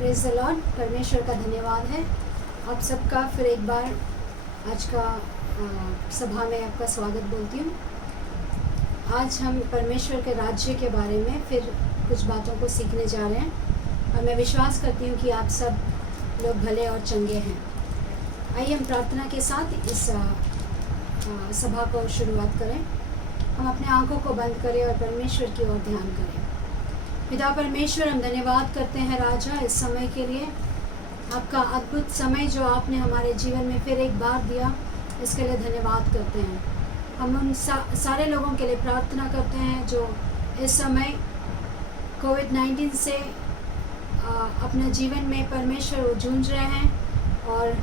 Praise the Lord. परमेश्वर का धन्यवाद है आप सबका फिर एक बार आज का सभा में आपका स्वागत बोलती हूँ। आज हम परमेश्वर के राज्य के बारे में फिर कुछ बातों को सीखने जा रहे हैं और मैं विश्वास करती हूँ कि आप सब लोग भले और चंगे हैं। आइए हम प्रार्थना के साथ इस सभा को शुरुआत करें। हम अपने आंखों को बंद करें और परमेश्वर की ओर ध्यान करें। पिता परमेश्वर, हम धन्यवाद करते हैं राजा इस समय के लिए, आपका अद्भुत समय जो आपने हमारे जीवन में फिर एक बार दिया, इसके लिए धन्यवाद करते हैं। हम उन सारे लोगों के लिए प्रार्थना करते हैं जो इस समय कोविड-19 से अपने जीवन में परमेश्वर वो जूझ रहे हैं और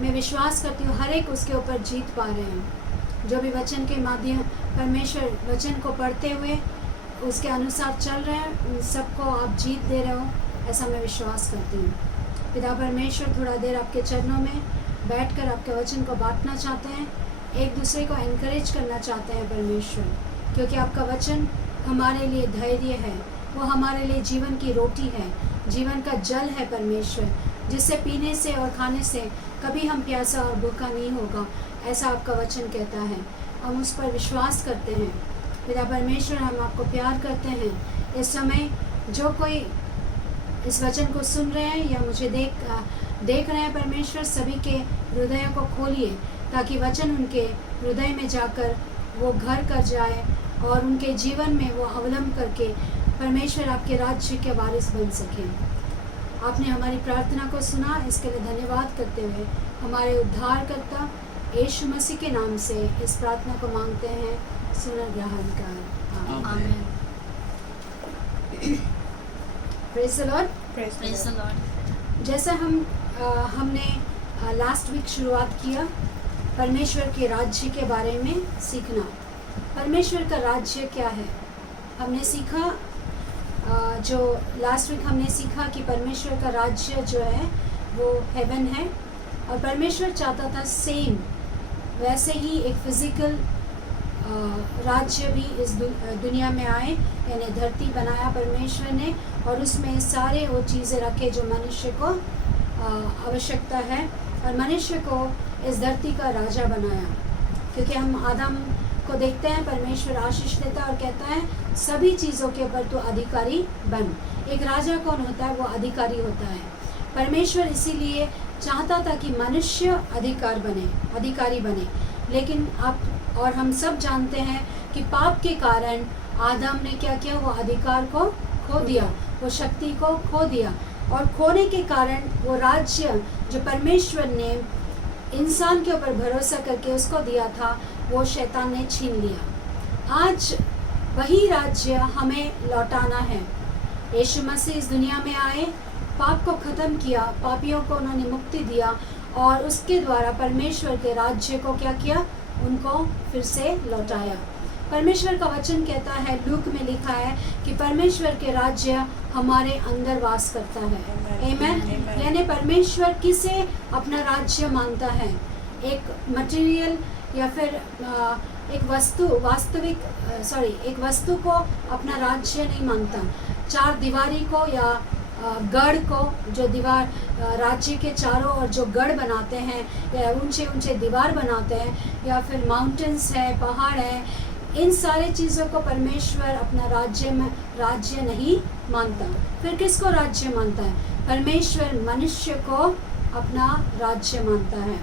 मैं विश्वास करती हूँ हर एक उसके ऊपर जीत पा रहे हैं। जो भी वचन के माध्यम परमेश्वर वचन को पढ़ते हुए उसके अनुसार चल रहे हैं, उन सबको आप जीत दे रहे हो, ऐसा मैं विश्वास करती हूँ। पिता परमेश्वर, थोड़ा देर आपके चरणों में बैठकर आपके वचन को बांटना चाहते हैं, एक दूसरे को एनकरेज करना चाहते हैं परमेश्वर, क्योंकि आपका वचन हमारे लिए धैर्य है, वो हमारे लिए जीवन की रोटी है, जीवन का जल है परमेश्वर, जिससे पीने से और खाने से कभी हम प्यासा और भूखा नहीं होगा, ऐसा आपका वचन कहता है। हम उस पर विश्वास करते हैं। पिता परमेश्वर, हम आपको प्यार करते हैं। इस समय जो कोई इस वचन को सुन रहे हैं या मुझे देख रहे हैं परमेश्वर, सभी के हृदयों को खोलिए ताकि वचन उनके हृदय में जाकर वो घर कर जाए और उनके जीवन में वो अवलंब करके परमेश्वर आपके राज्य के वारिस बन सकें। आपने हमारी प्रार्थना को सुना, इसके लिए धन्यवाद करते हुए हमारे उद्धारकर्ता यीशु मसीह के नाम से इस प्रार्थना को मांगते हैं, सुना ग्रहण कर। आमीन। Praise the Lord. Praise the Lord. जैसा हमने लास्ट वीक शुरुआत किया परमेश्वर के राज्य के बारे में सीखना। परमेश्वर का राज्य क्या है हमने सीखा। जो लास्ट वीक हमने सीखा कि परमेश्वर का राज्य जो है वो हेवन है और परमेश्वर चाहता था सेम वैसे ही एक फिजिकल राज्य भी इस दुनिया में आए, यानी धरती बनाया परमेश्वर ने और उसमें सारे वो चीज़ें रखे जो मनुष्य को आवश्यकता है और मनुष्य को इस धरती का राजा बनाया। क्योंकि हम आदम को देखते हैं, परमेश्वर आशीष देता और कहता है सभी चीज़ों के ऊपर तो अधिकारी बन। एक राजा कौन होता है? वो अधिकारी होता है। परमेश्वर इसीलिए चाहता था कि मनुष्य अधिकारी बने, लेकिन और हम सब जानते हैं कि पाप के कारण आदम ने क्या किया? वो अधिकार को खो दिया, वो शक्ति को खो दिया और खोने के कारण वो राज्य जो परमेश्वर ने इंसान के ऊपर भरोसा करके उसको दिया था, वो शैतान ने छीन लिया। आज वही राज्य हमें लौटाना है। यीशु मसीह इस दुनिया में आए, पाप को ख़त्म किया, पापियों को उन्होंने मुक्ति दिया और उसके द्वारा परमेश्वर के राज्य को क्या किया? उनको फिर से लौटाया। परमेश्वर का वचन कहता है, लूक में लिखा है कि परमेश्वर के राज्य हमारे अंदर वास करता है। आमीन। यानी परमेश्वर किसे अपना राज्य मानता है? एक मटेरियल या फिर एक वस्तु को अपना राज्य नहीं मानता। चार दीवारी को या गढ़ को, जो दीवार राज्य के चारों ओर जो गढ़ बनाते हैं या ऊंचे ऊंचे दीवार बनाते हैं या फिर माउंटेन्स है, पहाड़ है, इन सारे चीज़ों को परमेश्वर अपना राज्य नहीं मानता। फिर किसको राज्य मानता है? परमेश्वर मनुष्य को अपना राज्य मानता है।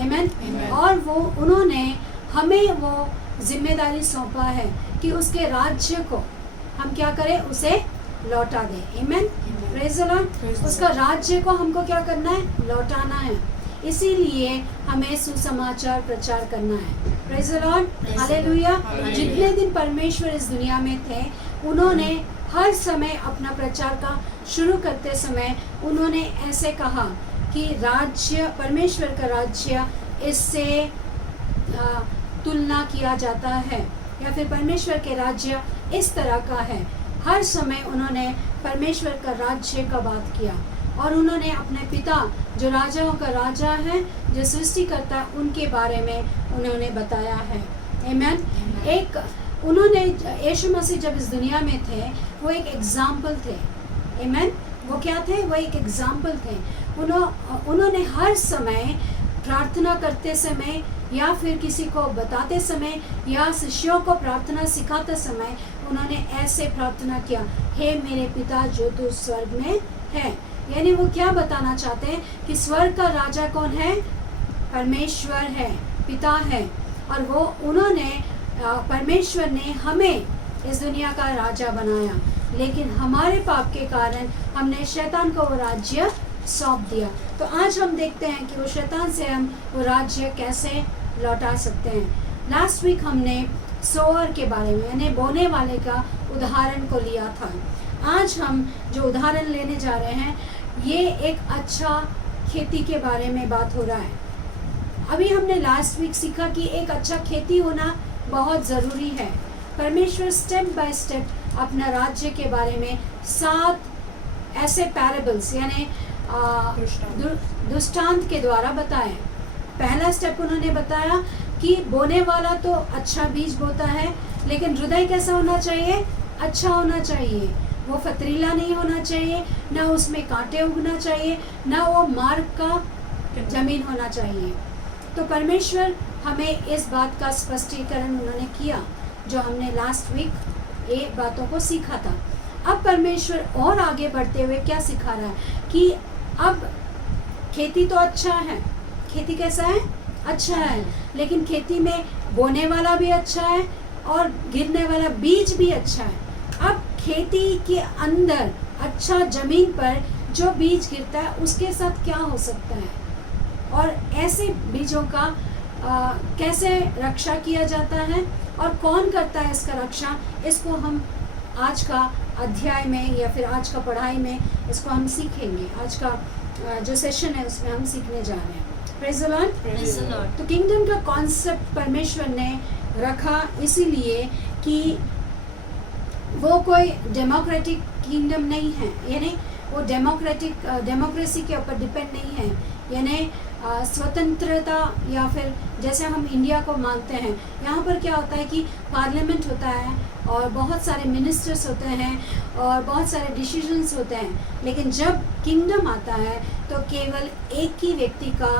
आमीन। और उन्होंने हमें वो जिम्मेदारी सौंपा है कि उसके राज्य को हम क्या करें? उसे लौटा दें। आमीन। Praise the Lord. उसका राज्य को हमको क्या करना है? लौटाना है। इसीलिए हमें सुसमाचार प्रचार करना है। Praise the Lord. हालेलुया। जितने दिन परमेश्वर इस दुनिया में थे, उन्होंने हर समय अपना प्रचार का शुरू करते समय उन्होंने ऐसे कहा कि परमेश्वर का राज्य इससे तुलना किया जाता है या फिर परमेश्वर के राज्य इस तरह का है। हर समय उन्होंने परमेश्वर का राज्य का बात किया और उन्होंने अपने पिता जो राजाओं का राजा है, जो सृष्टिकर्ता, उनके बारे में उन्होंने बताया है। आमीन। उन्होंने यीशु मसीह जब इस दुनिया में थे, वो एक एग्जाम्पल थे। आमीन। वो क्या थे? वो एक एग्जाम्पल थे। उन्होंने हर समय प्रार्थना करते समय या फिर किसी को बताते समय या शिष्यों को प्रार्थना सिखाते समय उन्होंने ऐसे प्रार्थना किया, हे मेरे पिता जो तू स्वर्ग में है। यानी वो क्या बताना चाहते हैं कि स्वर्ग का राजा कौन है? परमेश्वर है, पिता है। और वो परमेश्वर ने हमें इस दुनिया का राजा बनाया, लेकिन हमारे पाप के कारण हमने शैतान को वो राज्य सौंप दिया। तो आज हम देखते हैं कि वो शैतान से हम वो राज्य कैसे लौटा सकते हैं। लास्ट वीक हमने सोअर के बारे में यानी बोने वाले का उदाहरण को लिया था। आज हम जो उदाहरण लेने जा रहे हैं ये एक अच्छा खेती के बारे में बात हो रहा है। अभी हमने लास्ट वीक सीखा कि एक अच्छा खेती होना बहुत ज़रूरी है। परमेश्वर स्टेप बाय स्टेप अपना राज्य के बारे में 7 ऐसे पैराबल्स यानी दृष्टांत के द्वारा बताए। पहला स्टेप उन्होंने बताया कि बोने वाला तो अच्छा बीज बोता है, लेकिन हृदय कैसा होना चाहिए? अच्छा होना चाहिए। वो पथरीला नहीं होना चाहिए, ना उसमें कांटे उगना चाहिए, ना वो मार्ग का जमीन होना चाहिए। तो परमेश्वर हमें इस बात का स्पष्टीकरण उन्होंने किया जो हमने लास्ट वीक ये बातों को सीखा था। अब परमेश्वर और आगे बढ़ते हुए क्या सिखा रहा है कि अब खेती तो अच्छा है, खेती कैसा है? अच्छा है, लेकिन खेती में बोने वाला भी अच्छा है और गिरने वाला बीज भी अच्छा है। अब खेती के अंदर अच्छा जमीन पर जो बीज गिरता है उसके साथ क्या हो सकता है और ऐसे बीजों का कैसे रक्षा किया जाता है और कौन करता है इसका रक्षा, इसको हम आज का अध्याय में या फिर आज का पढ़ाई में इसको हम सीखेंगे। आज का जो सेशन है उसमें हम सीखने जा रहे हैं। Praise the Lord. तो किंगडम का कॉन्सेप्ट परमेश्वर ने रखा इसीलिए कि वो कोई डेमोक्रेटिक किंगडम नहीं है, यानी वो डेमोक्रेसी के ऊपर डिपेंड नहीं है, यानी स्वतंत्रता या फिर जैसे हम इंडिया को मानते हैं। यहाँ पर क्या होता है कि पार्लियामेंट होता है और बहुत सारे मिनिस्टर्स होते हैं और बहुत सारे डिसीजंस होते हैं, लेकिन जब किंगडम आता है तो केवल एक ही व्यक्ति का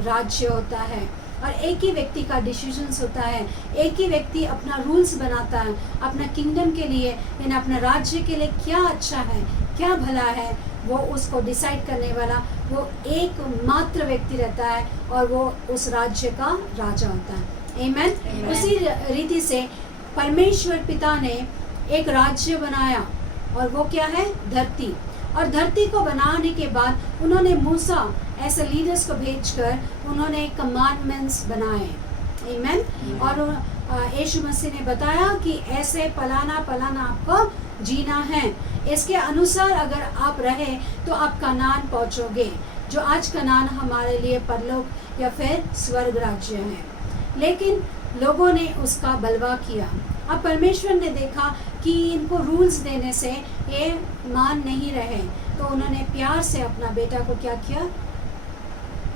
राज्य होता है और एक ही व्यक्ति का डिसीजंस होता है। एक ही व्यक्ति अपना रूल्स बनाता है अपना किंगडम के लिए, यानी अपना राज्य के लिए क्या अच्छा है क्या भला है, वो उसको डिसाइड करने वाला वो एक मात्र व्यक्ति रहता है और वो उस राज्य का राजा होता है। आमीन। उसी रीति से परमेश्वर पिता ने एक राज्य बनाया और वो क्या है? धरती। और धरती को बनाने के बाद उन्होंने मूसा ऐसे लीडर्स को भेजकर उन्होंने कमांडमेंट्स बनाए। आमीन। और यीशु मसीह ने बताया कि ऐसे पलाना आपको जीना है, इसके अनुसार अगर आप रहे तो आप कनान पहुंचोगे, जो आज कनान हमारे लिए परलोक या फिर स्वर्ग राज्य है। लेकिन लोगों ने उसका बलवा किया। अब परमेश्वर ने देखा कि इनको रूल्स देने से ये मान नहीं रहे, तो उन्होंने प्यार से अपना बेटा को क्या किया?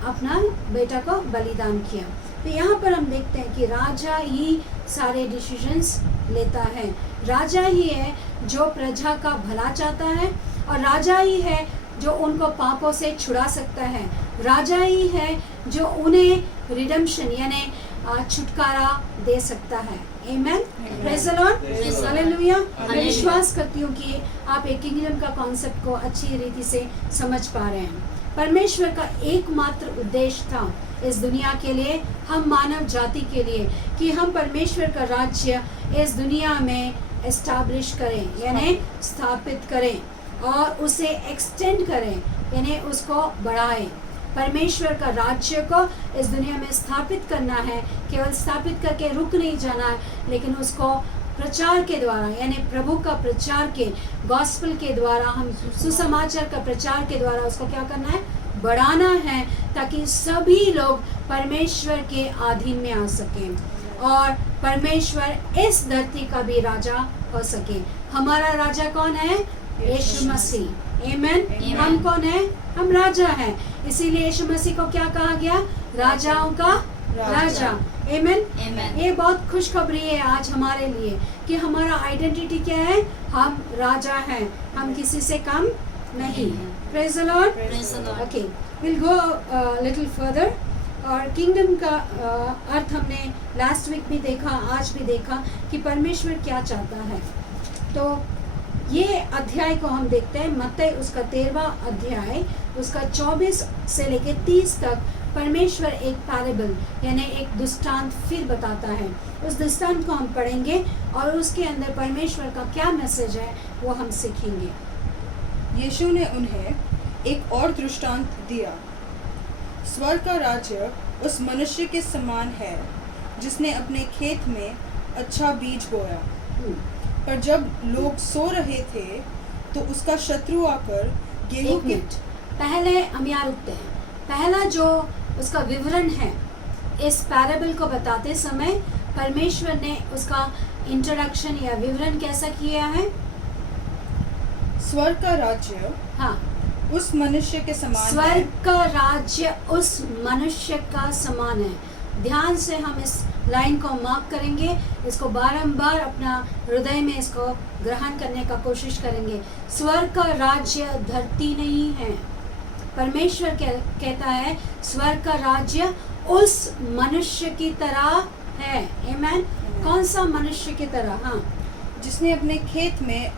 अपना बेटा को बलिदान किया। तो यहाँ पर हम देखते हैं कि राजा ही सारे डिसीजंस लेता है। राजा ही है जो प्रजा का भला चाहता है और राजा ही है जो उनको पापों से छुड़ा सकता है। राजा ही है जो उन्हें रिडेम्पशन यानी छुटकारा दे सकता है। आमीन। Praise the Lord. हालेलुया। मैं विश्वास करती हूँ कि आप एक किंगडम का कॉन्सेप्ट को अच्छी रीति से समझ पा रहे हैं। परमेश्वर का एकमात्र उद्देश्य था इस दुनिया के लिए, हम मानव जाति के लिए, कि हम परमेश्वर का राज्य इस दुनिया में एस्टैब्लिश करें यानी स्थापित करें और उसे एक्सटेंड करें यानी उसको बढ़ाएं। परमेश्वर का राज्य को इस दुनिया में स्थापित करना है, केवल स्थापित करके रुक नहीं जाना है, लेकिन उसको प्रचार के द्वारा यानी प्रभु का प्रचार के गॉस्पेल के द्वारा, हम सुसमाचार का प्रचार के द्वारा उसको क्या करना है? बढ़ाना है, ताकि सभी लोग परमेश्वर के अधीन में आ सकें और परमेश्वर इस धरती का भी राजा हो सके। हमारा राजा कौन है? यीशु मसीह। आमीन। हम कौन है? हम राजा हैं। इसीलिए यीशु मसीह को क्या कहा गया? राजाओं का राजा। आमीन। ये बहुत खुशखबरी है आज हमारे लिए कि हमारा आइडेंटिटी क्या है? हम राजा हैं, हम किसी से कम नहीं। है। Praise the Lord. Praise the Lord. Okay, will go little further. और किंगडम का अर्थ हमने लास्ट वीक भी देखा, आज भी देखा कि परमेश्वर क्या चाहता है। तो ये अध्याय को हम देखते हैं, मत्ती उसका 13वां अध्याय, उसका 24 से लेके 30 तक परमेश्वर एक पैराबल यानी एक दृष्टांत फिर बताता है। उस दृष्टांत को हम पढ़ेंगे और उसके अंदर परमेश्वर का क्या मैसेज है वो हम सीखेंगे। यीशु ने उन्हें एक और दृष्टांत दिया। स्वर्ग का राज्य उस मनुष्य के समान है जिसने अपने खेत में अच्छा बीज बोया। पर जब लोग सो रहे थे तो उसका शत्रु आकर गेहूं एक के मिनट पहले हम यहाँ रुकते हैं। पहला जो उसका विवरण है इस पैराबल को बताते समय परमेश्वर ने उसका इंट्रोडक्शन या विवरण कैसा किया है? स्वर्ग का राज्य हाँ, उस मनुष्य के समान है। स्वर्ग का राज्य उस मनुष्य का समान है। ध्यान से हम इस लाइन को मार्क करेंगे, इसको बारंबार अपना हृदय में इसको ग्रहण करने का कोशिश करेंगे। स्वर्ग का राज्य धरती नहीं है। परमेश्वर कहता है स्वर्ग का राज्य उस मनुष्य की तरह है। आमेन। कौन सा मनुष्य की तरह? हाँ, जिसने अपने खेत में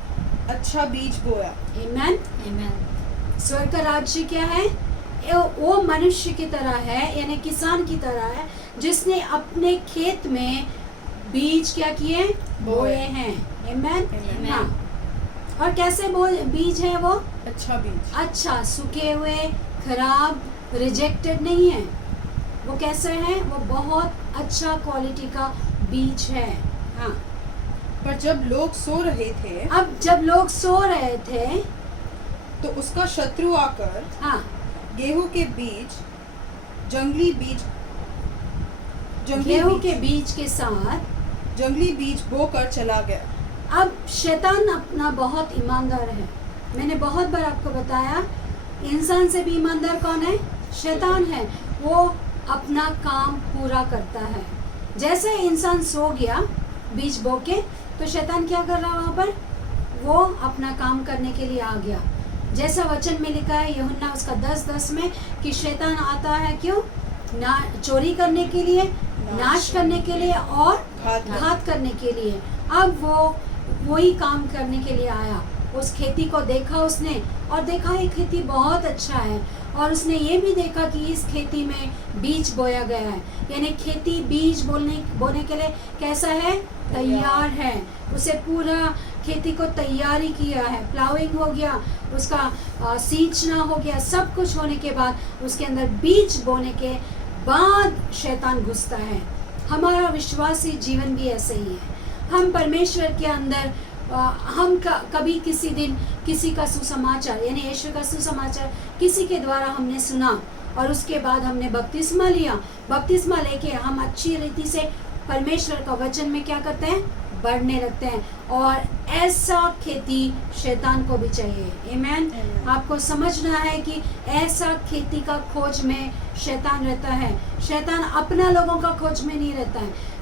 अच्छा बीज बोया। आमेन। Amen. स्वर्ग का राज्य क्या है? वो मनुष्य की तरह है, यानी किसान की तरह है, जिसने अपने खेत में बीज क्या किए? बोए हैं। आमेन। Amen. हाँ, और कैसे बीज है वो? अच्छा बीज। अच्छा, सूखे हुए, खराब, रिजेक्टेड नहीं है। वो कैसे है? वो बहुत अच्छा क्वालिटी का बीज है। हाँ, पर जब लोग सो रहे थे अब जब लोग सो रहे थे तो उसका शत्रु आकर हाँ, गेहूं के बीज जंगली बीज गेहूं के बीज के साथ जंगली बीज बोकर चला गया। अब शैतान अपना बहुत ईमानदार है। मैंने बहुत बार आपको बताया, इंसान से भी ईमानदार कौन है? शैतान है। वो अपना काम पूरा करता है। जैसे इंसान सो गया बीज बो के, तो शैतान क्या कर रहा वहाँ पर? वो अपना काम करने के लिए आ गया। जैसा वचन में लिखा है यूहन्ना उसका 10:10 में कि शैतान आता है क्यों? चोरी करने के लिए, नाश करने के लिए और घात करने के लिए। अब वो वही काम करने के लिए आया। उस खेती को देखा उसने और देखा ये खेती बहुत अच्छा है, और उसने ये भी देखा कि इस खेती में बीज बोया गया है, यानी खेती बीज बोने के लिए कैसा है? तैयार है। उसे पूरा खेती को तैयारी किया है, प्लाउइंग हो गया, उसका सींचना हो गया, सब कुछ होने के बाद उसके अंदर बीज बोने के बाद शैतान घुसता है। हमारा विश्वासी जीवन भी ऐसे ही है। हम परमेश्वर के अंदर हम कभी किसी दिन किसी का सुसमाचार यानी यीशु का सुसमाचार किसी के द्वारा हमने सुना और उसके बाद हमने बपतिस्मा लिया। बपतिस्मा लेके हम अच्छी रीति से परमेश्वर का वचन में क्या करते हैं? बढ़ने लगते हैं। और ऐसा खेती शैतान को भी चाहिए। आमेन। आपको समझना है कि ऐसा खेती का खोज में शैतान रहता है। शैतान अपना लोगों का खोज में नहीं रहता है।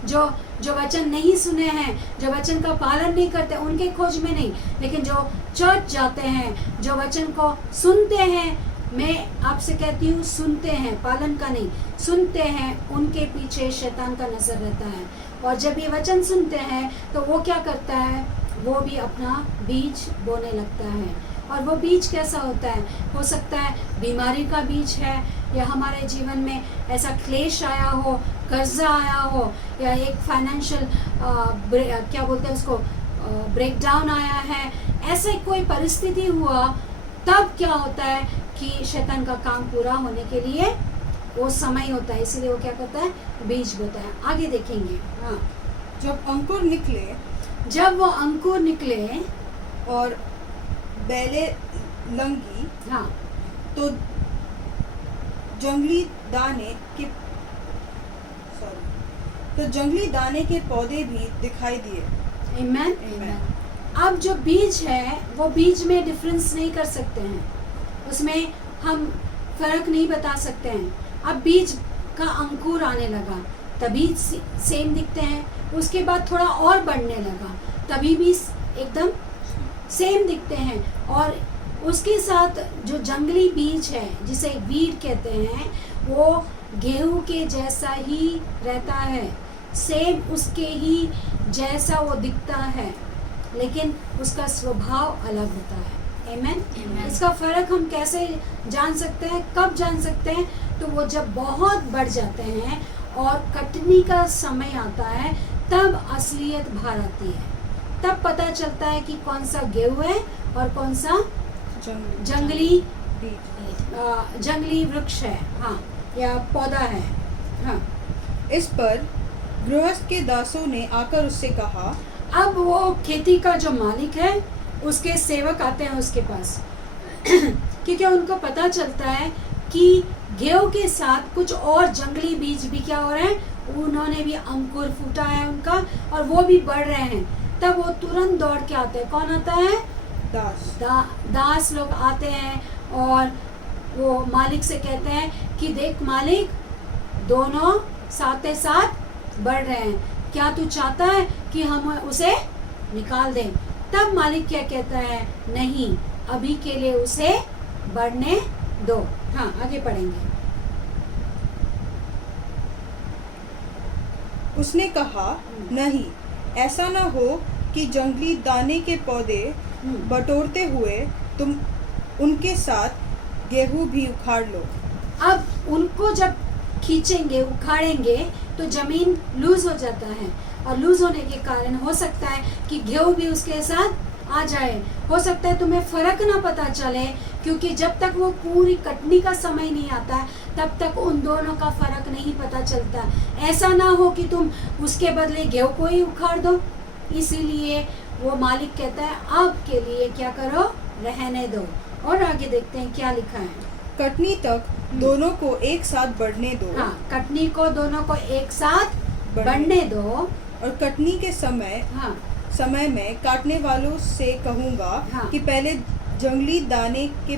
जो वचन नहीं सुने हैं, जो वचन का पालन नहीं करते, उनके खोज में नहीं, लेकिन जो चर्च जाते हैं, जो वचन को सुनते हैं, मैं आपसे कहती हूँ सुनते हैं, पालन का नहीं, सुनते हैं, उनके पीछे शैतान का नजर रहता है। और जब ये वचन सुनते हैं तो वो क्या करता है? वो भी अपना बीज बोने लगता है। और वो बीज कैसा होता है? हो सकता है बीमारी का बीज है, या हमारे जीवन में ऐसा क्लेश आया हो, कर्जा आया हो, या एक फाइनेंशियल क्या बोलते हैं उसको, ब्रेकडाउन आया है। ऐसे कोई परिस्थिति हुआ, तब क्या होता है कि शैतान का काम पूरा होने के लिए वो समय होता है, इसीलिए वो क्या करता है? बीज बोता है। आगे देखेंगे। हाँ, जब अंकुर निकले, जब वो अंकुर निकले और बेले लंगी, हाँ, तो जंगली दाने के पौधे भी दिखाई दिए। आमेन। Amen. अब जो बीज है वो बीज में डिफरेंस नहीं कर सकते हैं, उसमें हम फर्क नहीं बता सकते हैं। अब बीज का अंकुर आने लगा तभी सेम दिखते हैं, उसके बाद थोड़ा और बढ़ने लगा तभी भी एकदम सेम दिखते हैं, और उसके साथ जो जंगली बीज है जिसे वीड कहते हैं, वो गेहूं के जैसा ही रहता है, सेम उसके ही जैसा वो दिखता है, लेकिन उसका स्वभाव अलग होता है। आमेन। इसका फर्क हम कैसे जान सकते हैं, कब जान सकते हैं? तो वो जब बहुत बढ़ जाते हैं और कटनी का समय आता है, तब असलियत बाहर आती है। तब पता चलता है कि कौन सा गेहूं है और कौन सा जंगली वृक्ष है, हाँ, या पौधा है। हाँ। इस पर गृहस्थ के दासों ने आकर उससे कहा। अब वो खेती का जो मालिक है, उसके सेवक आते हैं उसके पास क्योंकि उनको पता चलता है कि गेहूं के साथ कुछ और जंगली बीज भी क्या हो रहे हैं, उन्होंने भी अंकुर फूटा है उनका और वो भी बढ़ रहे हैं। तब वो तुरंत दौड़ के आते हैं। कौन आता है? दास लोग आते हैं और वो मालिक से कहते हैं कि देख मालिक, दोनों साथ साथ बढ़ रहे हैं, क्या तू चाहता है कि हम उसे निकाल दें? तब मालिक क्या कहता है? नहीं, अभी के लिए उसे बढ़ने दो। हाँ, आगे पढ़ेंगे। उसने कहा, नहीं, ऐसा ना हो कि जंगली दाने के पौधे बटोरते हुए तुम उनके साथ गेहूं भी उखाड़ लो। अब उनको जब खींचेंगे, उखाड़ेंगे, तो जमीन लूज हो जाता है और लूज होने के कारण हो सकता है कि गेहूं भी उसके साथ आ जाए। हो सकता है तुम्हें फर्क ना पता चले, क्योंकि जब तक वो पूरी कटनी का समय नहीं आता तब तक उन दोनों का फर्क नहीं पता चलता। ऐसा ना हो कि तुम उसके बदले गेहूं को ही उखाड़ दो। इसीलिए वो मालिक कहता है अब के लिए क्या करो, रहने दो। और आगे देखते हैं क्या लिखा है। कटनी तक दोनों को एक साथ बढ़ने दो। हाँ, कटनी को दोनों को एक साथ बढ़ने दो। और कटनी के समय में काटने वालों से कहूँगा कि पहले जंगली दाने के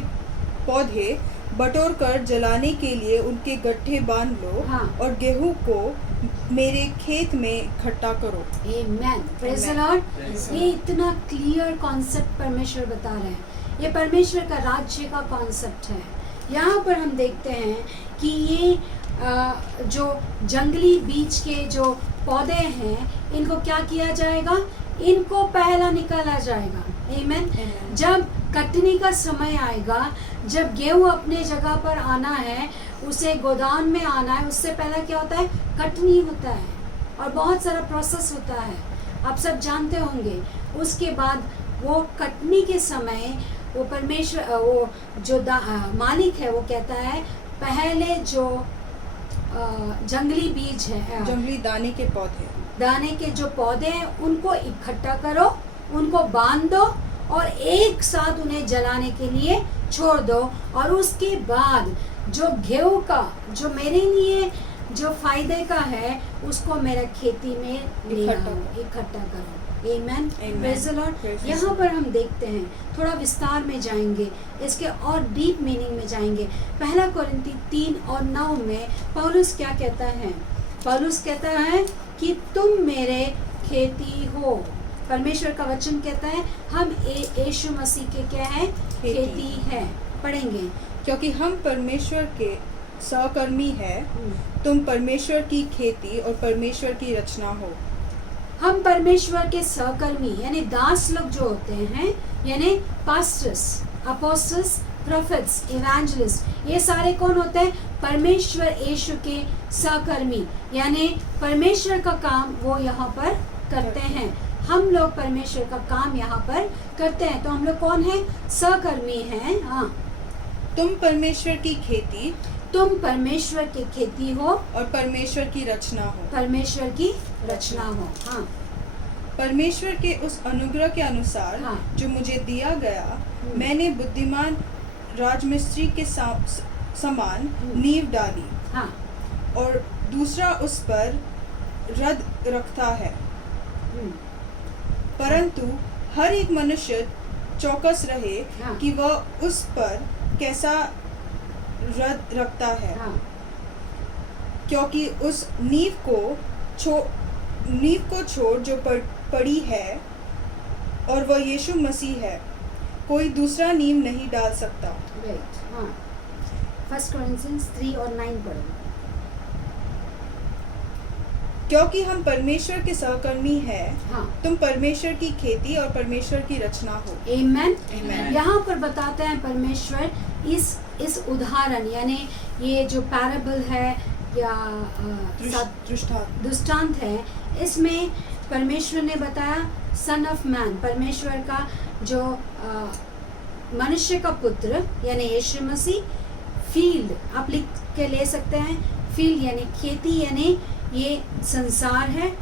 पौधे बटोर कर जलाने के लिए उनके गट्ठे बांध लो और गेहूं को मेरे खेत में इकट्ठा करो। आमेन, प्रेज़ द लॉर्ड। ये इतना क्लियर कॉन्सेप्ट परमेश्वर बता रहे हैं। ये परमेश्वर का राज्य का कॉन्सेप्ट है। यहाँ पर हम देखते हैं कि ये जो जंगली बीज के जो पौधे हैं, इनको क्या किया जाएगा? इनको पहला निकाला जाएगा। आमेन। जब कटनी का समय आएगा, जब गेहूं अपने जगह पर आना है, उसे गोदाम में आना है, उससे पहला क्या होता है? कटनी होता है और बहुत सारा प्रोसेस होता है, आप सब जानते होंगे। उसके बाद वो कटनी के समय वो परमेश्वर, वो जो मालिक है, वो कहता है पहले जो जंगली बीज है, जंगली दाने के जो पौधे हैं, उनको इकट्ठा करो, उनको बांध दो और एक साथ उन्हें जलाने के लिए छोड़ दो। और उसके बाद जो गेहूं का, जो मेरे लिए जो फायदे का है, उसको मेरा खेती में ले आओ, इकट्ठा करो। आमेन, प्रेज़ द लॉर्ड। यहाँ पर हम देखते हैं, थोड़ा विस्तार में जाएंगे, इसके और डीप मीनिंग में जाएंगे। पहला कोरिन्थी 3:9 में पौलुस क्या कहता है? पौलुस कहता है कि तुम मेरे खेती हो। परमेश्वर का वचन कहता है हम यीशु मसीह के क्या है? खेती है। पढ़ेंगे। क्योंकि हम परमेश्वर के सहकर्मी हैं, तुम परमेश्वर की खेती और परमेश्वर की रचना हो। हम परमेश्वर के सहकर्मी यानी दास लोग जो होते हैं, यानी पास्टर्स, अपोस्टल्स, प्रोफेट्स, इवेंजलिस्ट, ये सारे कौन होते हैं? परमेश्वर यीशु के सहकर्मी, यानी परमेश्वर का काम वो यहाँ पर करते हैं। हम लोग परमेश्वर का काम यहाँ पर करते हैं, तो हम लोग कौन है? सहकर्मी हैं। हाँ, तुम परमेश्वर की खेती, तुम परमेश्वर की खेती हो और परमेश्वर की रचना हो। परमेश्वर की रचना हो। हाँ, परमेश्वर के उस अनुग्रह के अनुसार जो मुझे दिया गया, मैंने बुद्धिमान राजमिस्त्री के समान नींव डाली। हाँ, और दूसरा उस पर रद रखता है। परंतु हर एक मनुष्य चौकस रहे कि वह उस पर कैसा रद रखता है। क्योंकि उस नींव को छोड़ जो पड़ी है, और वह यीशु मसीह है। कोई दूसरा नींव नहीं डाल सकता। राइट, हाँ। 1 Corinthians 3 और 9 पढ़ो। क्योंकि हम परमेश्वर के सहकर्मी हैं, हाँ। तुम परमेश्वर की खेती और परमेश्वर की रचना हो। Amen? Amen. यहाँ पर बताते हैं परमेश्वर इस उदाहरण यानी ये जो पैराबल है या दृष्टांत है, इसमें परमेश्वर ने बताया सन ऑफ मैन, परमेश्वर का जो मनुष्य का पुत्र यानी यीशु मसीह, फील्ड आप लिख के ले सकते हैं, फील्ड यानी खेती यानी ये संसार है,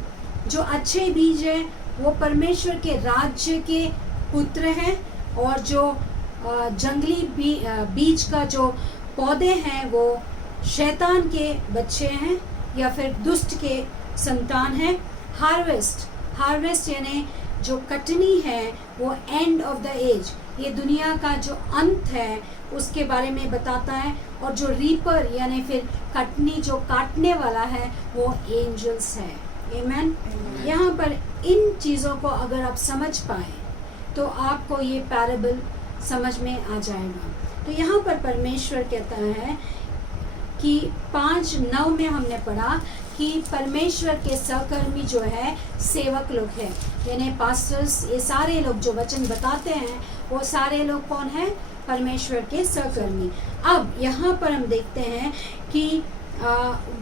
जो अच्छे बीज है वो परमेश्वर के राज्य के पुत्र हैं, और जो जंगली बीज का जो पौधे हैं वो शैतान के बच्चे हैं या फिर दुष्ट के संतान हैं। हार्वेस्ट यानी जो कटनी है वो एंड ऑफ द एज, ये दुनिया का जो अंत है उसके बारे में बताता है, और जो रीपर यानी फिर कटनी जो काटने वाला है वो एंजल्स है। आमेन। यहाँ पर इन चीज़ों को अगर आप समझ पाए तो आपको ये पैराबल समझ में आ जाएगा। तो यहाँ पर परमेश्वर कहता है कि 5:9 में हमने पढ़ा कि परमेश्वर के सहकर्मी जो है सेवक लोग हैं, यानी पास्टर्स, ये सारे लोग जो वचन बताते हैं वो सारे लोग कौन है? परमेश्वर के सहकर्मी। अब यहाँ पर हम देखते हैं कि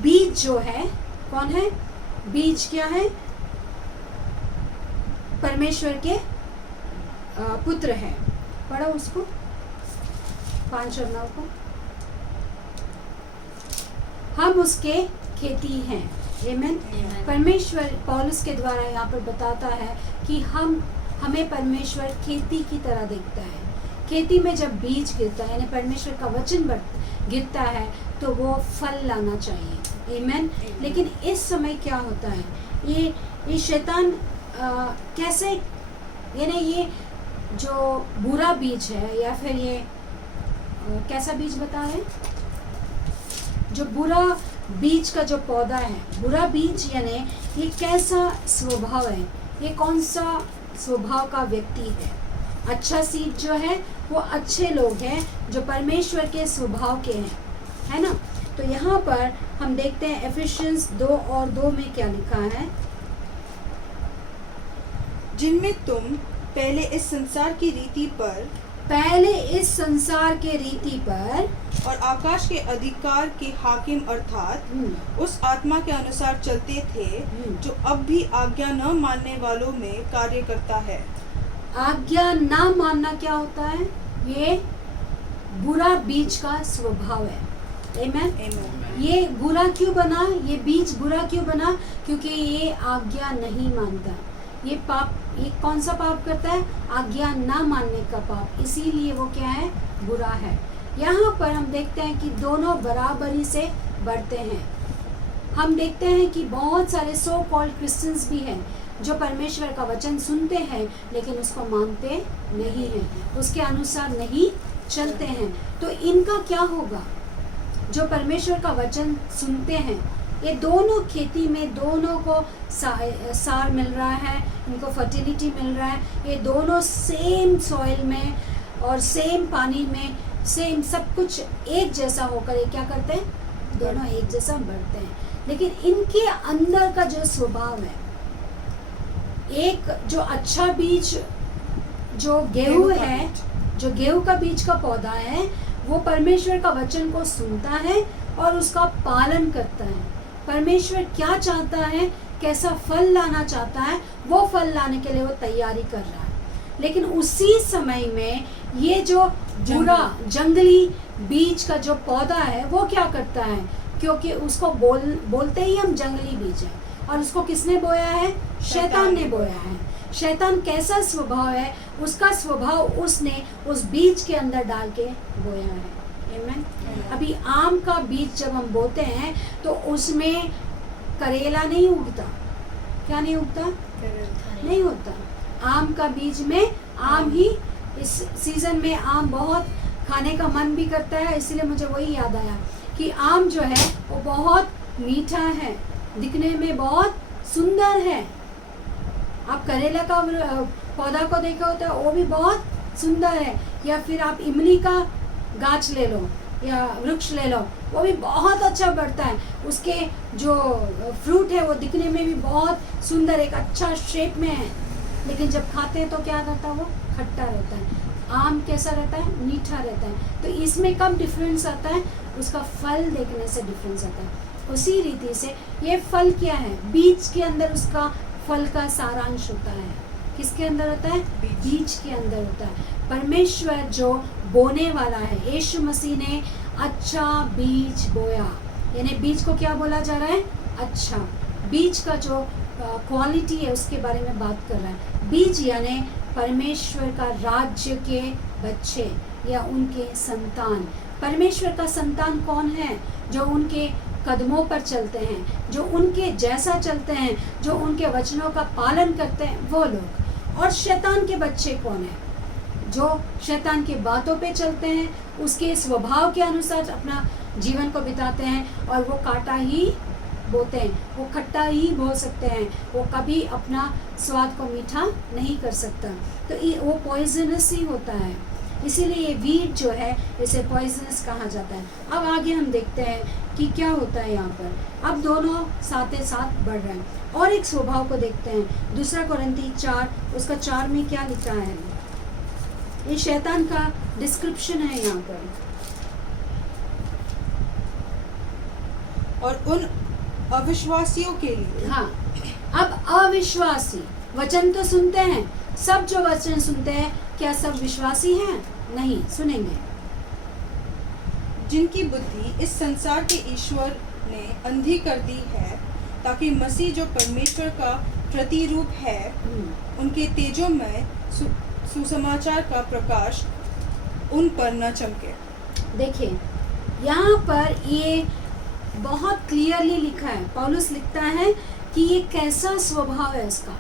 बीज जो है कौन है? बीज क्या है? परमेश्वर के पुत्र है। पढ़ो उसको 5 और 9 को। हम उसके खेती हैं। आमेन। परमेश्वर पौलुस के द्वारा यहाँ पर बताता है कि हमें परमेश्वर खेती की तरह देखता है। खेती में जब बीज गिरता है यानी परमेश्वर का वचन गिरता है तो वो फल लाना चाहिए। आमेन। लेकिन इस समय क्या होता है, ये शैतान कैसे, यानी ये जो बुरा बीज है या फिर ये कैसा बीज बता है, जो बुरा बीज का जो पौधा है, बुरा बीज यानी ये कैसा स्वभाव है, ये कौन सा स्वभाव का व्यक्ति है। अच्छा सीड जो है वो अच्छे लोग हैं जो परमेश्वर के स्वभाव के हैं, है ना। तो यहाँ पर हम देखते हैं एफिशियंस 2 और 2 में क्या लिखा है, जिनमें तुम पहले इस संसार की रीति पर और आकाश के अधिकार के हाकिम अर्थात उस आत्मा के अनुसार चलते थे जो अब भी आज्ञा न मानने वालों में कार्य करता है। आज्ञा ना मानना क्या होता है? ये बुरा बीज का स्वभाव है। आमेन। ये बुरा क्यों बना? ये बीज बुरा क्यों बना? क्योंकि ये आज्ञा नहीं मानता। ये पाप, ये कौन सा पाप करता है? आज्ञा ना मानने का पाप, इसीलिए वो क्या है? बुरा है। यहाँ पर हम देखते हैं कि दोनों बराबरी से बढ़ते हैं। हम देखते हैं कि बहुत सारे सो कॉल्ड क्रिश्चियंस भी हैं जो परमेश्वर का वचन सुनते हैं लेकिन उसको मानते नहीं हैं, उसके अनुसार नहीं चलते हैं। तो इनका क्या होगा? जो परमेश्वर का वचन सुनते हैं, ये दोनों खेती में दोनों को सार मिल रहा है, इनको फर्टिलिटी मिल रहा है, ये दोनों सेम सॉइल में और सेम पानी में सेम सब कुछ एक जैसा होकर ये क्या करते हैं? दोनों एक जैसा बढ़ते हैं। लेकिन इनके अंदर का जो स्वभाव है, एक जो अच्छा बीज जो गेहूं है, जो गेहूं का बीज का पौधा है, वो परमेश्वर का वचन को सुनता है और उसका पालन करता है। परमेश्वर क्या चाहता है, कैसा फल लाना चाहता है, वो फल लाने के लिए वो तैयारी कर रहा है। लेकिन उसी समय में ये जो बुरा जंगली बीज का जो पौधा है वो क्या करता है? क्योंकि उसको बोलते ही हम जंगली बीज है, और उसको किसने बोया है? शैतान ने बोया है। शैतान कैसा स्वभाव है? उसका स्वभाव उसने उस बीज के अंदर डाल के बोया है। आमेन। अभी आम का बीज जब हम बोते हैं तो उसमें करेला नहीं उगता। क्या नहीं उगता? नहीं होता। आम का बीज में आम ही, इस सीजन में आम बहुत खाने का मन भी करता है, इसलिए मुझे वही याद आया कि आम जो है वो बहुत मीठा है, दिखने में बहुत सुंदर है। आप करेला का पौधा को देखा होता है, वो भी बहुत सुंदर है, या फिर आप इमली का गाछ ले लो या वृक्ष ले लो, वो भी बहुत अच्छा बढ़ता है, उसके जो फ्रूट है वो दिखने में भी बहुत सुंदर एक अच्छा शेप में है, लेकिन जब खाते हैं तो क्या रहता है, वो खट्टा रहता है। आम कैसा रहता है, मीठा रहता है। तो इसमें कब डिफरेंस आता है, उसका फल देखने से डिफरेंस आता है। उसी रीति से ये फल क्या है, बीज के अंदर उसका फल का सारांश होता है। किसके अंदर होता है, बीज के अंदर होता है। परमेश्वर जो बोने वाला है, यीशु मसीह ने अच्छा बीज बोया, यानी बीज को क्या बोला जा रहा है, अच्छा। बीज का जो क्वालिटी है उसके बारे में बात कर रहा है। बीज यानी परमेश्वर का राज्य के बच्चे या उनके संतान। परमेश्वर का संतान कौन है, जो उनके कदमों पर चलते हैं, जो उनके जैसा चलते हैं, जो उनके वचनों का पालन करते हैं, वो लोग। और शैतान के बच्चे कौन है, जो शैतान की बातों पे चलते हैं, उसके स्वभाव के अनुसार अपना जीवन को बिताते हैं, और वो कांटा ही बोते हैं, वो खट्टा ही बो सकते हैं, वो कभी अपना स्वाद को मीठा नहीं कर सकता, तो वो पॉइजनस ही होता है। इसीलिए ये वीड जो है इसे पॉइजनस कहा जाता है। अब आगे हम देखते हैं कि क्या होता है यहाँ पर। अब दोनों साथ साथ बढ़ रहे हैं। और एक स्वभाव को देखते हैं, 2 कोरिन्थी 4 उसका 4 में क्या लिखा है। ये शैतान का डिस्क्रिप्शन है यहाँ पर। और उन अविश्वासियों के लिए, हाँ, अब अविश्वासी वचन तो सुनते हैं, सब जो वचन सुनते हैं क्या सब विश्वासी हैं? नहीं, सुनेंगे। जिनकी बुद्धि इस संसार के ईश्वर ने अंधी कर दी है, ताकि मसीह जो परमेश्वर का प्रतिरूप है, उनके तेजोमय सुसमाचार का प्रकाश उन पर न चमके। देखिए यहाँ पर ये बहुत क्लियरली लिखा है, पौलुस लिखता है कि ये कैसा स्वभाव है इसका।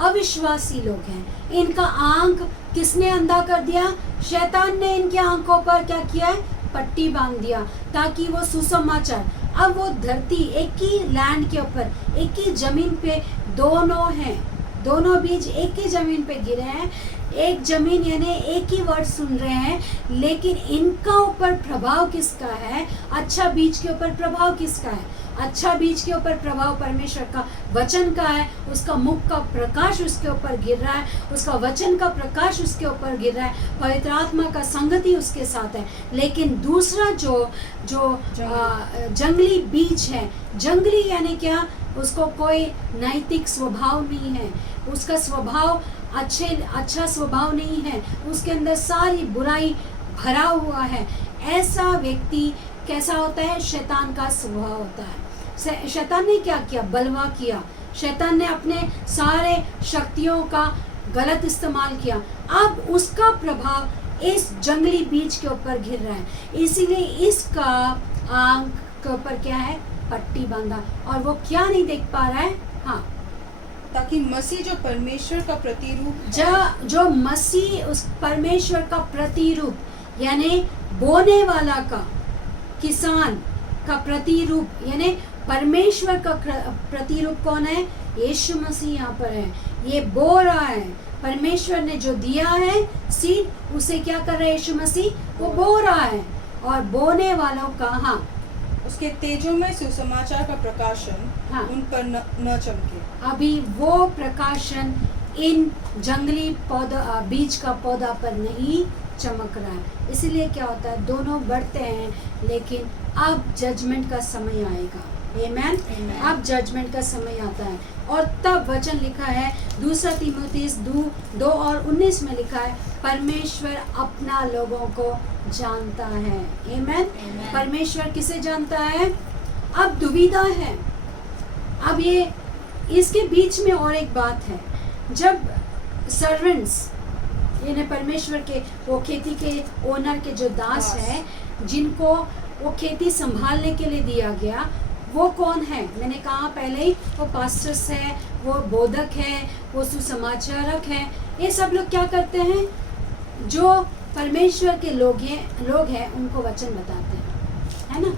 अविश्वासी लोग हैं, इनका आंख किसने अंधा कर दिया? शैतान ने इनके आंखों पर क्या किया है? पट्टी बांध दिया, ताकि वो सुसमाचार, अब वो धरती एक ही लैंड के ऊपर, एक ही जमीन पे दोनों हैं, दोनों बीज एक ही जमीन पे गिरे हैं, एक जमीन यानी एक ही वर्ड सुन रहे हैं, लेकिन इनका ऊपर प्रभाव किसका है? अच्छा बीज के ऊपर प्रभाव किसका है? अच्छा बीज के ऊपर प्रभाव परमेश्वर का वचन का है, उसका मुख का प्रकाश उसके ऊपर गिर रहा है, उसका वचन का प्रकाश उसके ऊपर गिर रहा है, पवित्र आत्मा का संगति उसके साथ है। लेकिन दूसरा जो जंगली बीज है, जंगली यानी क्या? उसको कोई नैतिक स्वभाव नहीं है, उसका स्वभाव अच्छा स्वभाव नहीं है, उसके अंदर सारी बुराई भरा हुआ है। ऐसा व्यक्ति कैसा होता है? शैतान का स्वभाव होता है। शैतान ने क्या किया? बलवा किया। शैतान ने अपने सारे शक्तियों का गलत इस्तेमाल किया। अब उसका प्रभाव इस जंगली बीज के ऊपर गिर रहा है, इसीलिए इसका आंख के ऊपर क्या है? पट्टी बांधा, और वो क्या नहीं देख पा रहा है? हाँ, ताकि मसीह जो परमेश्वर का प्रतिरूप, जो मसीह उस परमेश्वर का प्रतिरूप यानी बोने वाला का, किसान का प्रतिरूप, यानी परमेश्वर का प्रतिरूप कौन है? यीशु मसीह यहाँ पर है। ये बो रहा है, परमेश्वर ने जो दिया है सीड, उसे क्या कर रहा है यीशु मसीह? वो बो रहा है, और बोने वालों का, हाँ, उसके तेजों में सुसमाचार का प्रकाशन, हाँ, उन पर न चमके। अभी वो प्रकाशन इन जंगली पौधा, बीज का पौधा पर नहीं चमक रहा है। इसलिए क्या होता है? दोनों बढ़ते हैं, लेकिन अब जजमेंट का समय आएगा। आमेन। अब जजमेंट का समय आता है, और तब वचन लिखा है 2 तीमुथियुस 2:19 में लिखा है, परमेश्वर अपना लोगों को जानता है। आमेन। परमेश्वर किसे जानता है? अब दुविधा है। अब ये इसके बीच में और एक बात है, जब सर्वेंट्स यानी परमेश्वर के वो खेती के ओनर के जो दास है, जिनको वो खेती संभालने के लिए दिया गया, वो कौन है? मैंने कहा पहले ही, वो पास्टर्स है, वो बोधक है, वो सुसमाचारक है। ये सब लोग क्या करते हैं? जो परमेश्वर के लोग हैं उनको वचन बताते हैं, है ना?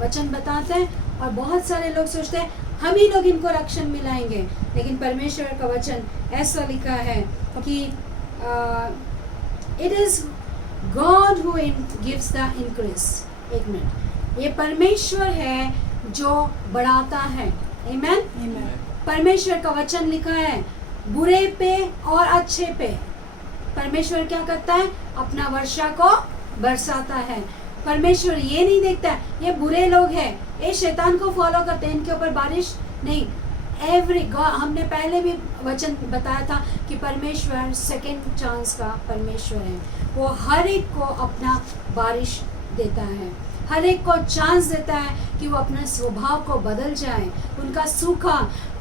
वचन बताते हैं, और बहुत सारे लोग सोचते हैं हम ही लोग इनको रक्षण मिलाएंगे, लेकिन परमेश्वर का वचन ऐसा लिखा है कि it is God who gives the increase. एक मिनट, ये परमेश्वर है जो बढ़ाता है। आमेन। Amen. परमेश्वर का वचन लिखा है, बुरे पे और अच्छे पे परमेश्वर क्या करता है? अपना वर्षा को बरसाता है। परमेश्वर ये नहीं देखता है ये बुरे लोग हैं, ये शैतान को फॉलो करते हैं, इनके ऊपर बारिश नहीं। एवरी गॉड, हमने पहले भी वचन बताया था कि परमेश्वर सेकंड चांस का परमेश्वर है। वो हर एक को अपना बारिश देता है, हर एक को चांस देता है कि वो अपने स्वभाव को बदल जाए। उनका सूखा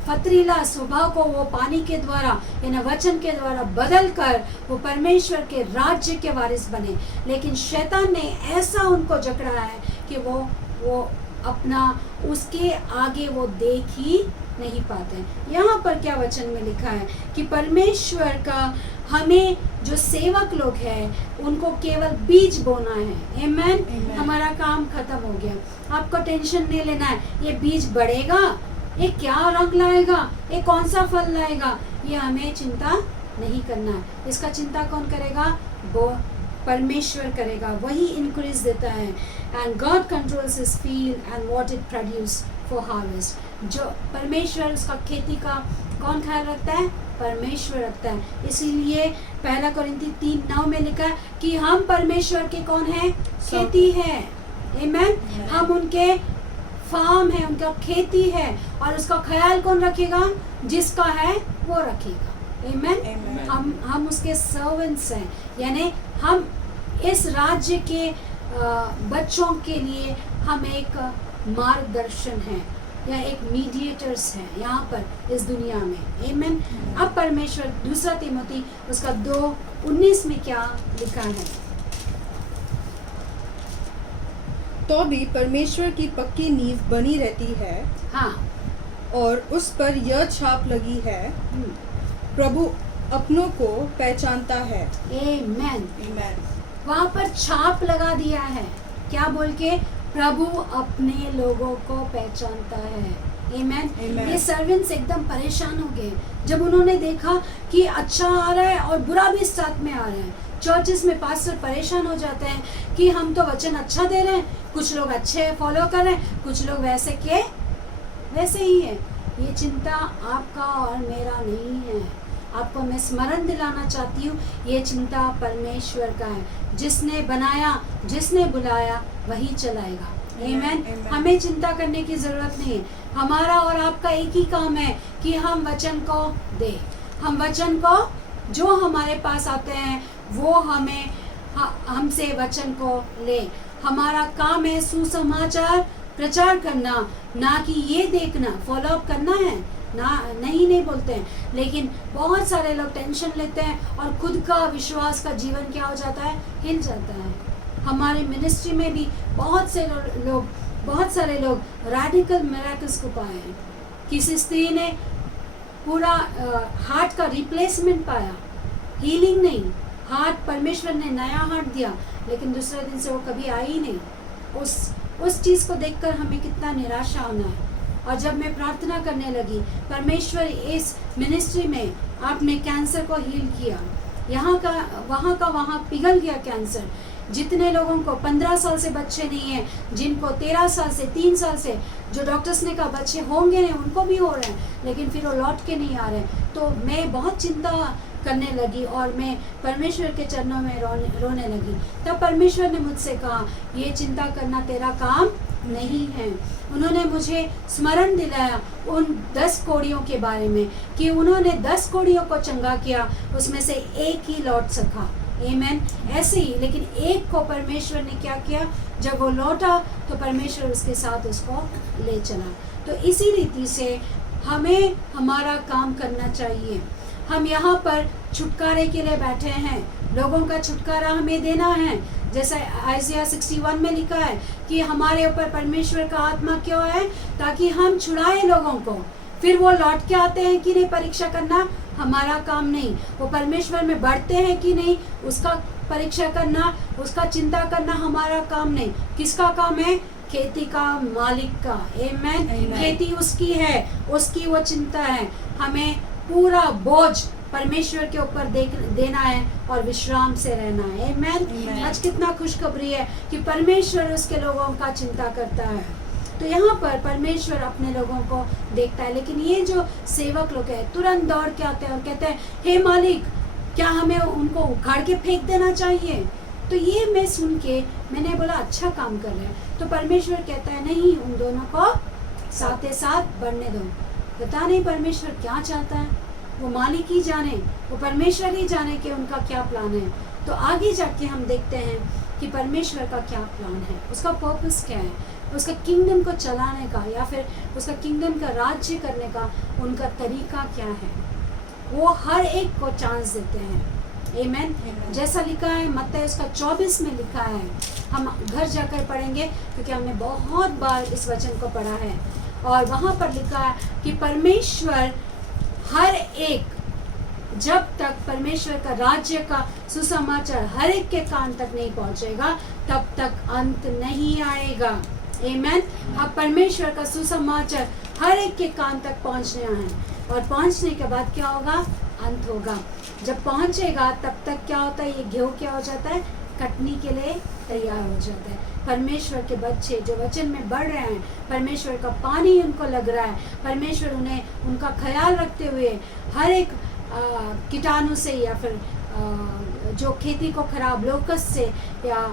पथरीला स्वभाव को वो पानी के द्वारा यानी वचन के द्वारा बदल कर वो परमेश्वर के राज्य के वारिस बने। लेकिन शैतान ने ऐसा उनको जकड़ा है कि वो अपना उसके आगे वो देख ही नहीं पाते। यहाँ पर क्या वचन में लिखा है कि परमेश्वर का हमें जो सेवक लोग हैं उनको केवल बीज बोना है। आमेन। हमारा काम खत्म हो गया। आपको टेंशन नहीं लेना है ये बीज बढ़ेगा, ये क्या रंग लाएगा, ये कौन सा फल लाएगा, ये हमें चिंता नहीं करना है। इसका चिंता कौन करेगा? वो परमेश्वर करेगा, वही इंक्रीज देता है। And God controls his field and what it produce for harvest. जो परमेश्वर उसका खेती का कौन ख्याल रखता है? परमेश्वर रखता है। इसीलिए 1 कोरिन्थी 3:9 में लिखा है कि हम परमेश्वर के कौन है? खेती है। आमेन। हम उनके फार्म है, उनका खेती है, और उसका ख्याल कौन रखेगा? जिसका है वो रखेगा। आमेन। हम उसके सर्वेंट्स हैं, यानी हम इस राज्य के बच्चों के लिए हम एक मार्गदर्शन है या एक मीडिएटर्स हैं यहाँ पर इस दुनिया में। आमेन। अब परमेश्वर 2 तीमुथी उसका 2:19 में क्या लिखा है? तो भी परमेश्वर की पक्की नींव बनी रहती है। हाँ। और उस पर यह छाप लगी है, प्रभु अपनों को पहचानता है। आमेन। Amen. वहाँ पर छाप लगा दिया है, क्या बोल के? प्रभु अपने लोगों को पहचानता है। आमेन। Amen. ये सर्वेंट्स एकदम परेशान हो गए जब उन्होंने देखा कि अच्छा आ रहा है और बुरा भी साथ में आ रहा है। चर्चेस में पास्टर परेशान हो जाते हैं कि हम तो वचन अच्छा दे रहे हैं, कुछ लोग अच्छे फॉलो कर रहे हैं, कुछ लोग वैसे के वैसे ही है। ये चिंता आपका और मेरा नहीं है। आपको मैं स्मरण दिलाना चाहती हूँ, ये चिंता परमेश्वर का है। जिसने बनाया, जिसने बुलाया, वही चलाएगा। आमेन। हमें चिंता करने की जरूरत नहीं है। हमारा और आपका एक ही काम है कि हम वचन को दे, हम वचन को जो हमारे पास आते हैं वो हमसे वचन को ले। हमारा काम है सुसमाचार प्रचार करना, ना कि ये देखना फॉलो अप करना है ना। नहीं बोलते हैं, लेकिन बहुत सारे लोग टेंशन लेते हैं और खुद का विश्वास का जीवन क्या हो जाता है? हिल जाता है। हमारी मिनिस्ट्री में भी बहुत सारे लोग रैडिकल मिरेकल्स को पाए हैं। किसी स्त्री ने पूरा हार्ट का रिप्लेसमेंट पाया, हीलिंग नहीं, हार्ट परमेश्वर ने नया हार्ट दिया, लेकिन दूसरे दिन से वो कभी आई ही नहीं। उस चीज़ को देखकर हमें कितना निराशा होना है। और जब मैं प्रार्थना करने लगी, परमेश्वर इस मिनिस्ट्री में आपने कैंसर को हील किया, यहाँ का वहाँ पिघल गया कैंसर। जितने लोगों को 15 साल से बच्चे नहीं हैं, जिनको 13 साल से 3 साल से जो डॉक्टर्स ने कहा बच्चे होंगे नहीं, उनको भी हो रहे हैं, लेकिन फिर वो लौट के नहीं आ रहे। तो मैं बहुत चिंता करने लगी और मैं परमेश्वर के चरणों में रोने लगी। तब परमेश्वर ने मुझसे कहा, ये चिंता करना तेरा काम नहीं है। उन्होंने मुझे स्मरण दिलाया उन 10 कोड़ियों के बारे में कि उन्होंने 10 कोड़ियों को चंगा किया, उसमें से एक ही लौट सका। आमेन। ऐसे ही लेकिन एक को परमेश्वर ने क्या किया? जब वो लौटा तो परमेश्वर उसके साथ उसको ले चला। तो इसी रीति से हमें हमारा काम करना चाहिए। हम यहाँ पर छुटकारे के लिए बैठे हैं, लोगों का छुटकारा हमें देना है। जैसा आइज़िया 61 में लिखा है कि हमारे ऊपर परमेश्वर का आत्मा क्यों है? ताकि हम छुड़ाएं लोगों को। फिर वो लौट के आते हैं कि नहीं, परीक्षा करना हमारा काम नहीं। वो परमेश्वर में बढ़ते हैं कि नहीं, उसका परीक्षा करना, उसका चिंता करना हमारा काम नहीं। किसका काम है? खेती का मालिक का। आमेन। खेती उसकी है, उसकी वो चिंता है। हमें पूरा बोझ परमेश्वर के ऊपर देना है और विश्राम से रहना है। आमीन। Amen. आज कितना खुशखबरी है कि परमेश्वर उसके लोगों का चिंता करता है। तो यहाँ पर परमेश्वर अपने लोगों को देखता है, लेकिन ये जो सेवक लोग हैं तुरंत दौड़ के आते हैं और कहते हैं, हे मालिक, क्या हमें उनको उखाड़ के फेंक देना चाहिए? तो ये मैं सुन के मैंने बोला अच्छा काम कर रहे हैं। तो परमेश्वर कहता है नहीं, उन दोनों को साथ साथ बढ़ने दो। पता नहीं परमेश्वर क्या चाहता है, वो मालिक ही जाने, वो परमेश्वर ही जाने कि उनका क्या प्लान है। तो आगे जाके हम देखते हैं कि परमेश्वर का क्या प्लान है, उसका पर्पस क्या है, उसका किंगडम को चलाने का या फिर उसका किंगडम का राज्य करने का उनका तरीका क्या है। वो हर एक को चांस देते हैं। आमीन। Amen. जैसा लिखा है मत्ती उसका 24 में लिखा है, हम घर जाकर पढ़ेंगे क्योंकि हमने बहुत बार इस वचन को पढ़ा है। और वहाँ पर लिखा है कि परमेश्वर हर एक, जब तक परमेश्वर का राज्य का सुसमाचार हर एक के कान तक नहीं पहुँचेगा तब तक अंत नहीं आएगा। आमीन। अब परमेश्वर का सुसमाचार हर एक के कान तक पहुँचने है और पहुँचने के बाद क्या होगा? अंत होगा। जब पहुँचेगा तब तक क्या होता है? ये गेहूँ क्या हो जाता है? कटनी के लिए तैयार हो जाता है। परमेश्वर के बच्चे जो वचन में बढ़ रहे हैं, परमेश्वर का पानी उनको लग रहा है, परमेश्वर उन्हें उनका ख्याल रखते हुए हर एक कीटाणु से या फिर जो खेती को खराब लोकस से या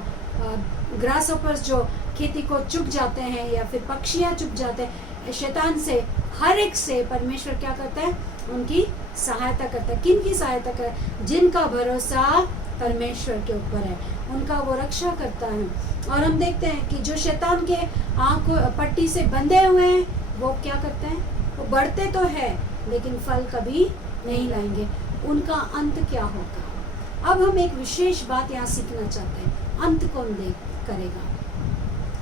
ग्रास ओपर्स जो खेती को चुग जाते हैं या फिर पक्षियाँ चुग जाते हैं, शैतान से हर एक से परमेश्वर क्या करता है? उनकी सहायता करता है। किन की सहायता करता है? जिनका भरोसा परमेश्वर के ऊपर है, उनका वो रक्षा करता है। और हम देखते हैं कि जो शैतान के आँख पट्टी से बंधे हुए हैं वो क्या करते हैं? वो बढ़ते तो है लेकिन फल कभी नहीं लाएंगे। उनका अंत क्या होगा? अब हम एक विशेष बात यहाँ सीखना चाहते हैं, अंत कौन करेगा?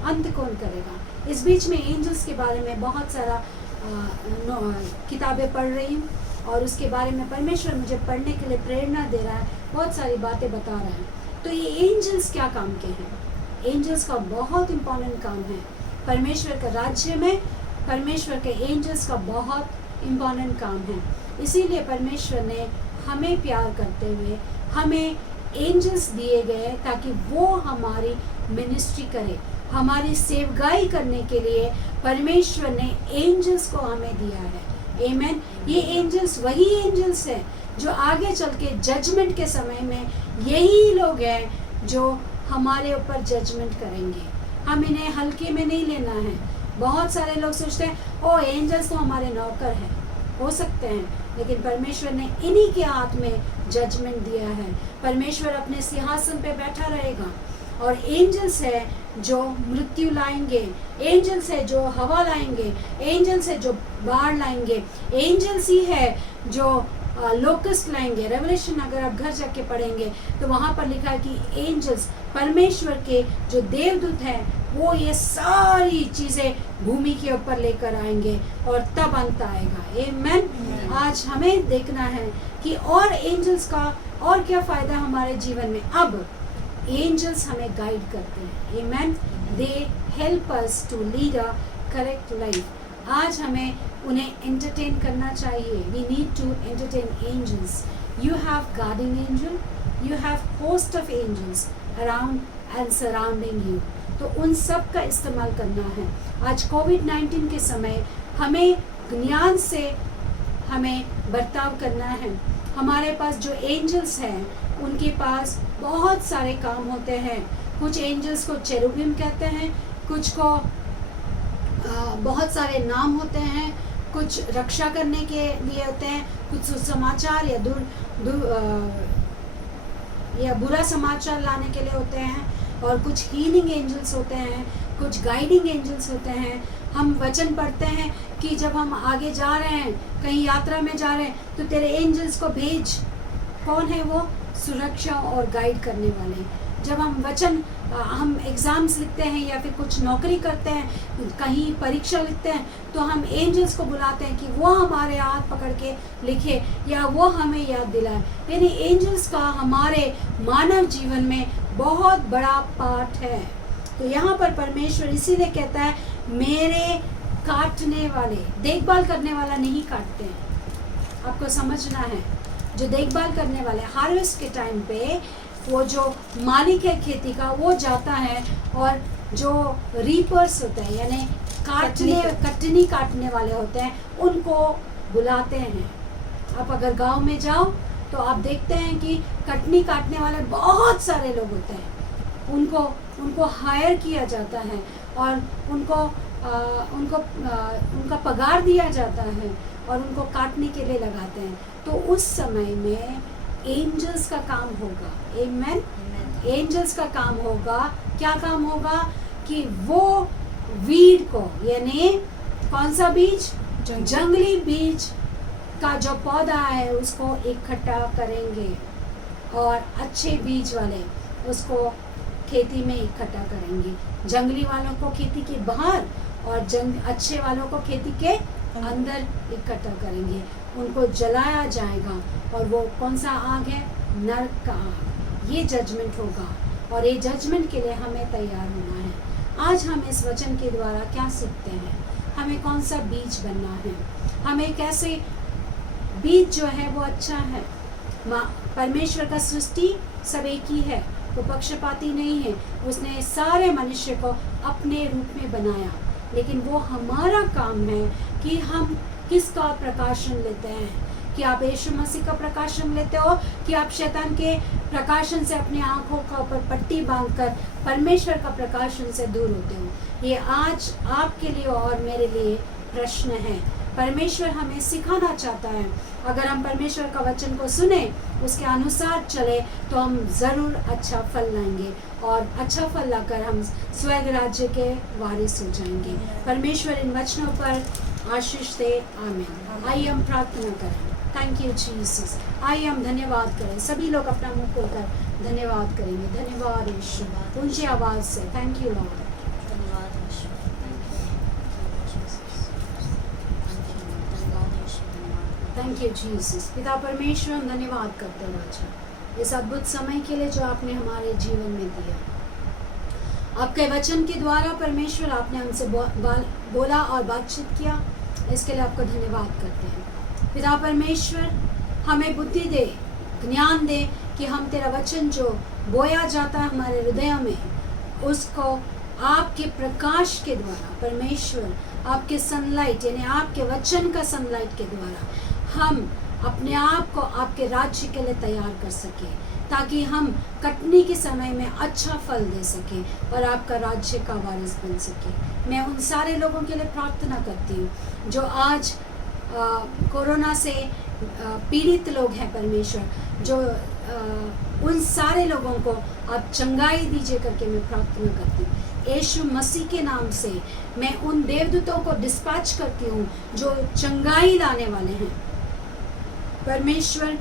अंत कौन करेगा? इस बीच में एंजल्स के बारे में बहुत सारा किताबें पढ़ रही हूँ और उसके बारे में परमेश्वर मुझे पढ़ने के लिए प्रेरणा दे रहा है, बहुत सारी बातें बता रहा है। तो ये एंजल्स क्या काम के हैं? एंजल्स का बहुत इम्पोर्टेंट काम है परमेश्वर के राज्य में। परमेश्वर के एंजल्स का बहुत इम्पोर्टेंट काम है। इसीलिए परमेश्वर ने हमें प्यार करते हुए हमें एंजल्स दिए गए ताकि वो हमारी मिनिस्ट्री करे, हमारी सेवगाई करने के लिए परमेश्वर ने एंजल्स को हमें दिया है। आमीन। ये एंजल्स वही एंजल्स हैं जो आगे चल के जजमेंट के समय में यही लोग हैं जो हमारे ऊपर जजमेंट करेंगे। हम इन्हें हल्के में नहीं लेना है। बहुत सारे लोग सोचते हैं ओ एंजल्स तो हमारे नौकर हैं, हो सकते हैं, लेकिन परमेश्वर ने इन्हीं के हाथ में जजमेंट दिया है। परमेश्वर अपने सिंहासन पे बैठा रहेगा और एंजल्स है जो मृत्यु लाएंगे, एंजल्स है जो हवा लाएंगे, एंजल्स है जो बाढ़ लाएंगे, एंजल्स ही है जो लोकस्ट लाएंगे। रेवलेशन अगर आप घर जाके पढ़ेंगे तो वहाँ पर लिखा है कि एंजल्स परमेश्वर के जो देवदूत हैं वो ये सारी चीज़ें भूमि के ऊपर लेकर आएंगे और तब अंत आएगा। आमीन। आज हमें देखना है कि और एंजल्स का और क्या फ़ायदा हमारे जीवन में। अब एंजल्स हमें गाइड करते हैं। आमीन। They help us to lead a correct life. आज हमें उन्हें एंटरटेन करना चाहिए। We need to entertain angels. You have guarding angel, you have host of angels around and surrounding you. तो उन सब का इस्तेमाल करना है। आज कोविड-19 के समय हमें ज्ञान से हमें बर्ताव करना है। हमारे पास जो एंजल्स हैं उनके पास बहुत सारे काम होते हैं। कुछ एंजल्स को चेरुबिम कहते हैं, कुछ को बहुत सारे नाम होते हैं, कुछ रक्षा करने के लिए होते हैं, कुछ सुसमाचार या बुरा समाचार लाने के लिए होते हैं, और कुछ हीलिंग एंजल्स होते हैं, कुछ गाइडिंग एंजल्स होते हैं। हम वचन पढ़ते हैं कि जब हम आगे जा रहे हैं, कहीं यात्रा में जा रहे हैं, तो तेरे एंजल्स को भेज। कौन है वो? सुरक्षा और गाइड करने वाले। जब हम वचन हम एग्ज़ाम्स लिखते हैं या फिर कुछ नौकरी करते हैं, कहीं परीक्षा लिखते हैं, तो हम एंजल्स को बुलाते हैं कि वो हमारे हाथ पकड़ के लिखे या वो हमें याद दिलाए। यानी एंजल्स का हमारे मानव जीवन में बहुत बड़ा पार्ट है। तो यहाँ पर परमेश्वर इसीलिए कहता है मेरे काटने वाले, देखभाल करने वाला नहीं काटते हैं। आपको समझना है, जो देखभाल करने वाले, हार्वेस्ट के टाइम पे वो जो मालिक है खेती का वो जाता है और जो रीपर्स होते हैं यानी कटनी काटने वाले होते हैं उनको बुलाते हैं। आप अगर गांव में जाओ तो आप देखते हैं कि कटनी काटने वाले बहुत सारे लोग होते हैं, उनको हायर किया जाता है और उनका पगार दिया जाता है और उनको काटने के लिए लगाते हैं। तो उस समय में एंजल्स का काम होगा। आमेन। एंजल्स का काम होगा। क्या काम होगा कि वो वीड को यानी कौन सा बीज, जंगली बीज का जो पौधा है उसको इकट्ठा करेंगे और अच्छे बीज वाले उसको खेती में इकट्ठा करेंगे। जंगली वालों को खेती के बाहर और अच्छे वालों को खेती के अंदर इकट्ठा करेंगे। उनको जलाया जाएगा और वो कौन सा आग है, नरक का आग। ये जजमेंट होगा और ये जजमेंट के लिए हमें तैयार होना है। आज हम इस वचन के द्वारा क्या सीखते हैं, हमें कौन सा बीज बनना है, हमें कैसे बीज जो है वो अच्छा है। परमेश्वर का सृष्टि सब एक ही है, वो पक्षपाती नहीं है। उसने सारे मनुष्य को अपने रूप में बनाया, लेकिन वो हमारा काम है कि हम किसका प्रकाशन लेते हैं। कि आप यीशु मसीह का प्रकाशन लेते हो कि आप शैतान के प्रकाशन से अपनी आंखों का ऊपर पट्टी बांधकर परमेश्वर का प्रकाशन से दूर होते हो। ये आज आपके लिए और मेरे लिए प्रश्न है। परमेश्वर हमें सिखाना चाहता है। अगर हम परमेश्वर का वचन को सुने, उसके अनुसार चले, तो हम ज़रूर अच्छा फल लाएंगे और अच्छा फल लाकर हम स्वर्ग राज्य के वारिस हो जाएंगे। परमेश्वर इन वचनों पर आशीष दे। आमीन। आइए हम प्रार्थना करें। Thank you Jesus. आइए हम धन्यवाद करें। सभी लोग अपना मुंह खोलकर धन्यवाद करेंगे। धन्यवाद यीशु, ऊंची आवाज़ से thank you Lord. Thank you Jesus. पिता परमेश्वर, हम धन्यवाद करते हैं राजा इस अद्भुत समय के लिए जो आपने हमारे जीवन में दिया। आपके वचन के द्वारा परमेश्वर आपने हमसे बोला और बातचीत किया, इसके लिए आपका धन्यवाद करते हैं। पिता परमेश्वर, हमें बुद्धि दे, ज्ञान दे कि हम तेरा वचन जो बोया जाता है हमारे हृदय में, उसको आपके प्रकाश के द्वारा परमेश्वर, आपके सनलाइट यानी आपके वचन का सनलाइट के द्वारा हम अपने आप को आपके राज्य के लिए तैयार कर सके, ताकि हम कटनी के समय में अच्छा फल दे सके और आपका राज्य का वारिस बन सके। मैं उन सारे लोगों के लिए प्रार्थना करती हूँ जो आज कोरोना से पीड़ित लोग हैं परमेश्वर, जो उन सारे लोगों को आप चंगाई दीजिए करके मैं प्रार्थना करती हूँ। यीशु मसीह के नाम से मैं उन देवदूतों को डिस्पैच करती हूँ जो चंगाई लाने वाले हैं। परमेश्वर,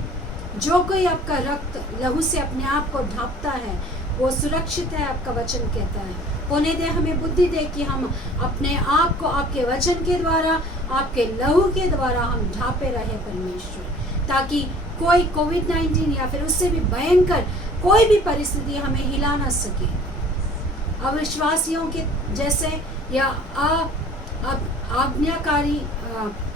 जो कोई आपका रक्त लहू से अपने आप को ढांपता है वो सुरक्षित है, आपका वचन कहता है। होने दे, हमें बुद्धि दे कि हम अपने आप को आपके वचन के द्वारा, आपके लहू के द्वारा हम ढांपे रहे परमेश्वर, ताकि कोई कोविड-19 या फिर उससे भी भयंकर कोई भी परिस्थिति हमें हिला ना सके। अविश्वासियों के जैसे या आज्ञाकारी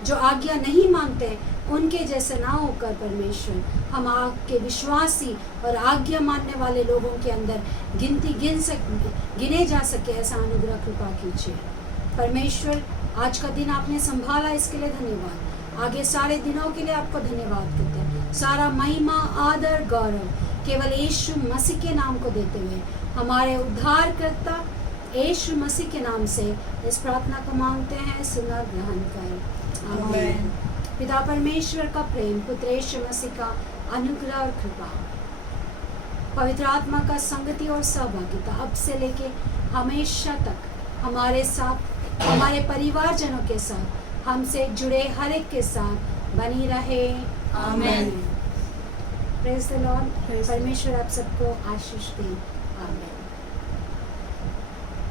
जो आज्ञा नहीं मानते उनके जैसे ना होकर परमेश्वर, हम आपके विश्वासी और आज्ञा मानने वाले लोगों के अंदर गिने जा सके, ऐसा अनुग्रह कृपा कीजिए। परमेश्वर, आज का दिन आपने संभाला, इसके लिए धन्यवाद। आगे सारे दिनों के लिए आपको धन्यवाद करते हैं। सारा महिमा, आदर, गौरव केवल यीशु मसीह के नाम को देते हुए हमारे उद्धारकर्ता यीशु मसीह के नाम से इस प्रार्थना को मांगते हैं, सुना ग्रहण कर। आमीन। पिता परमेश्वर का प्रेम, पुत्र यीशु मसीह का अनुग्रह और कृपा, पवित्र आत्मा का संगति और सहभागिता अब से लेके हमेशा तक हमारे साथ, हमारे परिवारजनों के साथ, हमसे जुड़े हर एक के साथ बनी रहे। आमीन। Praise the Lord. परमेश्वर आप सबको आशीष दे। आमीन।